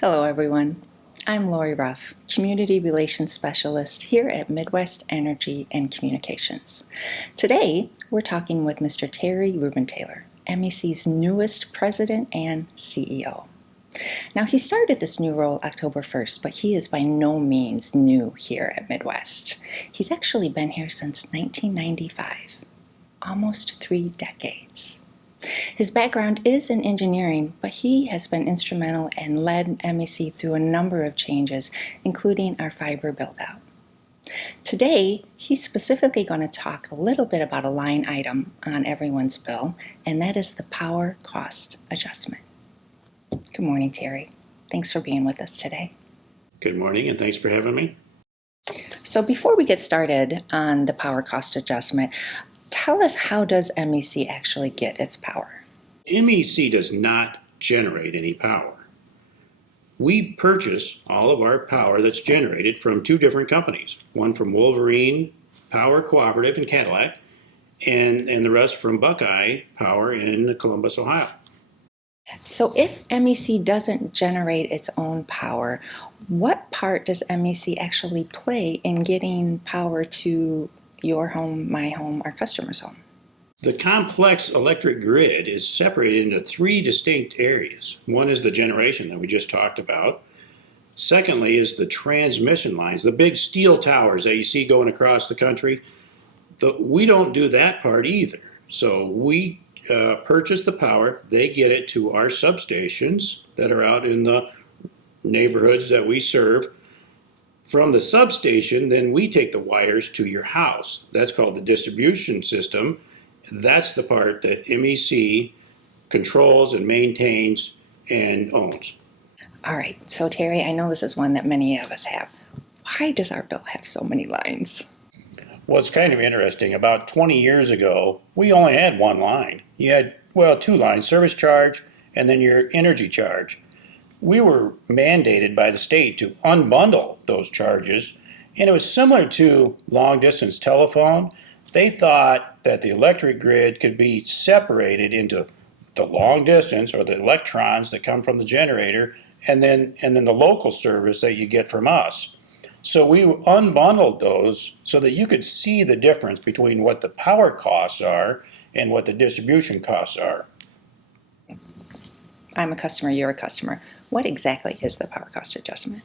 Hello, everyone. I'm Lori Ruff, Community Relations Specialist here at Midwest Energy and Communications. Today, we're talking with Mr. Terry Ruben Taylor, MEC's newest president and CEO. Now, he started this new role October 1st, but he is by no means new here at Midwest. He's actually been here since 1995, almost 3 decades. His background is in engineering, but he has been instrumental and led MEC through a number of changes, including our fiber build-out. Today, he's specifically going to talk a little bit about a line item on everyone's bill, and that is the power cost adjustment. Good morning, Terry. Thanks for being with us today. Good morning, and thanks for having me. So before we get started on the power cost adjustment, tell us, how does MEC actually get its power? MEC does not generate any power. We purchase all of our power that's generated from 2 different companies, one from Wolverine Power Cooperative in Cadillac, and the rest from Buckeye Power in Columbus, Ohio. So if MEC doesn't generate its own power, what part does MEC actually play in getting power to your home, my home, our customer's home? The complex electric grid is separated into 3 distinct areas. One is the generation that we just talked about. Secondly is the transmission lines, the big steel towers that you see going across the country. We don't do that part either. So we purchase the power, they get it to our substations that are out in the neighborhoods that we serve. From the substation, then we take the wires to your house. That's called the distribution system. That's the part that MEC controls and maintains and owns. All right, so Terry, I know this is one that many of us have. Why does our bill have so many lines? Well, it's kind of interesting. About 20 years ago, we only had 1 line. You had, 2 lines, service charge and then your energy charge. We were mandated by the state to unbundle those charges, and it was similar to long-distance telephone. They thought that the electric grid could be separated into the long distance, or the electrons that come from the generator, and then the local service that you get from us. So we unbundled those so that you could see the difference between what the power costs are and what the distribution costs are. I'm a customer, you're a customer. What exactly is the power cost adjustment?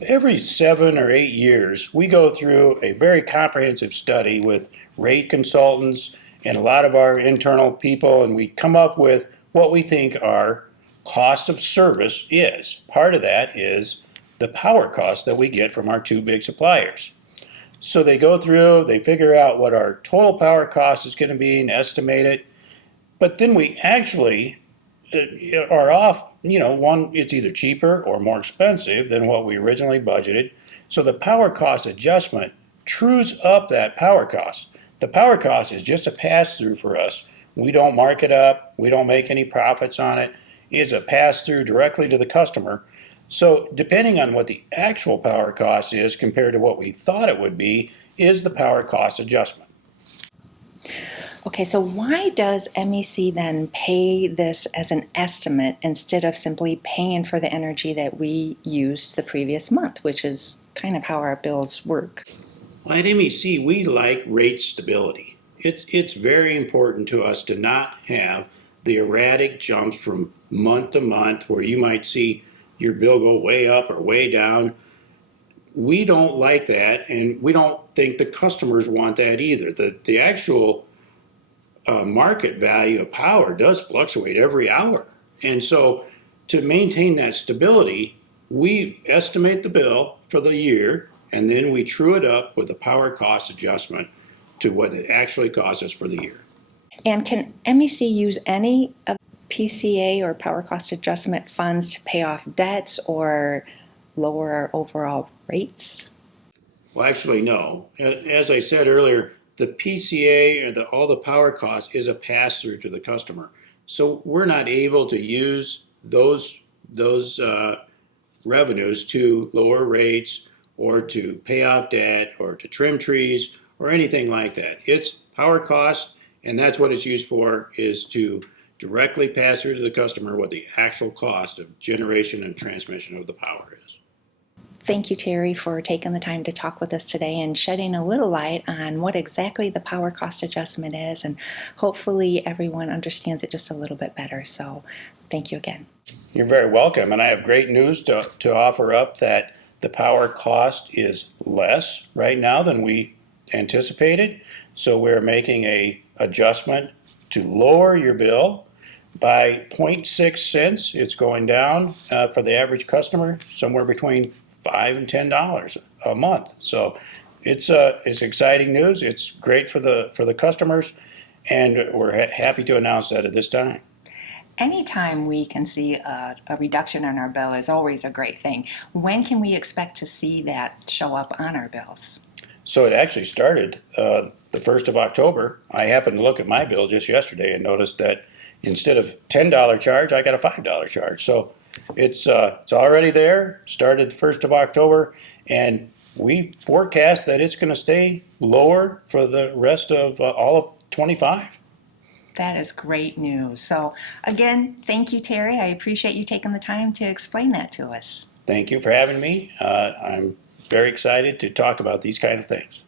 Every 7 or 8 years, we go through a very comprehensive study with rate consultants and a lot of our internal people, and we come up with what we think our cost of service is. Part of that is the power cost that we get from our 2 big suppliers. So they go through, they figure out what our total power cost is going to be and estimate it, but then we actually are off, one, it's either cheaper or more expensive than what we originally budgeted. So the power cost adjustment trues up that power cost. The power cost is just a pass-through for us. We don't mark it up. We don't make any profits on it. It's a pass-through directly to the customer. So depending on what the actual power cost is compared to what we thought it would be, is the power cost adjustment. Okay, so why does MEC then pay this as an estimate instead of simply paying for the energy that we used the previous month, which is kind of how our bills work? Well, at MEC, we like rate stability. It's very important to us to not have the erratic jumps from month to month where you might see your bill go way up or way down. We don't like that, and we don't think the customers want that either. The actual market value of power does fluctuate every hour. And so to maintain that stability, we estimate the bill for the year, and then we true it up with a power cost adjustment to what it actually costs us for the year. And can MEC use any of PCA or power cost adjustment funds to pay off debts or lower our overall rates? Well, actually, no. As I said earlier, the PCA, or all the power cost, is a pass-through to the customer. So we're not able to use those revenues to lower rates or to pay off debt or to trim trees or anything like that. It's power cost, and that's what it's used for, is to directly pass through to the customer what the actual cost of generation and transmission of the power is. Thank you, Terry, for taking the time to talk with us today and shedding a little light on what exactly the power cost adjustment is, and hopefully everyone understands it just a little bit better. So thank you again. You're very welcome, and I have great news to offer up that the power cost is less right now than we anticipated. So we're making a adjustment to lower your bill by 0.6 cents. It's going down for the average customer somewhere between $5 and $10 a month. So it's exciting news. It's great for the customers, and we're happy to announce that at this time. Anytime we can see a reduction in our bill is always a great thing. When can we expect to see that show up on our bills? So it actually started the 1st of October. I happened to look at my bill just yesterday and noticed that instead of $10 charge, I got a $5 charge. So it's already there, started the 1st of October, and we forecast that it's going to stay lower for the rest of all of 25. That is great news. So again, thank you, Terry. I appreciate you taking the time to explain that to us. Thank you for having me. I'm very excited to talk about these kind of things.